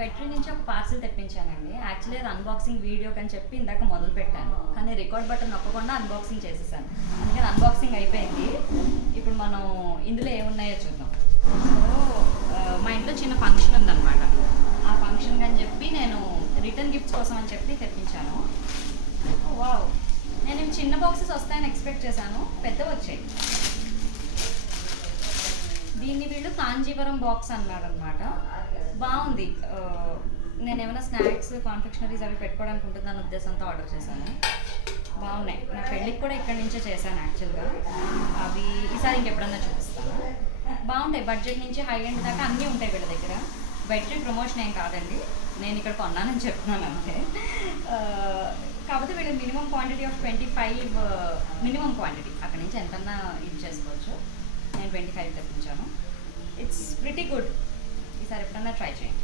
బెటరీ నుంచి ఒక parcel తెప్పించానండి. Actually అది అన్బాక్సింగ్ వీడియో అని చెప్పి ఇందాక మొదలు పెట్టాను, కానీ రికార్డ్ బటన్ నొక్కకుండా అన్బాక్సింగ్ చేసేసాను. అందుకని అన్బాక్సింగ్ అయిపోయింది. ఇప్పుడు మనం ఇందులో ఏమున్నాయో చూద్దాం. సో మా ఇంట్లో చిన్న ఫంక్షన్ ఉందన్నమాట. ఆ ఫంక్షన్ అని చెప్పి నేను రిటర్న్ గిఫ్ట్స్ కోసం అని చెప్పి తెప్పించాను. వావ్, నేను చిన్న బాక్సెస్ వస్తాయని ఎక్స్పెక్ట్ చేశాను, పెద్దవి వచ్చాయి. దీన్ని వీళ్ళు కాంజీవరం బాక్స్ అన్నారనమాట. బాగుంది. నేను ఏమైనా స్నాక్స్ కాన్ఫెక్షనరీస్ అవి పెట్టుకోవడానికి ఉంటుందన్న ఉద్దేశంతో ఆర్డర్ చేశాను. బాగున్నాయి. నా పెళ్ళికి కూడా ఇక్కడి నుంచే చేశాను యాక్చువల్గా. అవి ఈసారి ఇంకెప్పుడన్నా చూపిస్తాను. బాగుంటాయి. బడ్జెట్ నుంచి హై ఎండ్ దాకా అన్నీ ఉంటాయి వీళ్ళ దగ్గర. బెటరీ ప్రమోషన్ ఏం కాదండి, నేను ఇక్కడ కొన్నానని చెప్తున్నాను అంతే. కాకపోతే వీళ్ళు minimum quantity of 25 minimum quantity, అక్కడి నుంచి ఎంతన్నా ఇది చేసుకోవచ్చు. నేను 25 తెప్పించాను. It's pretty good. ఈసారి ఎప్పుడన్నా ట్రై చేయండి.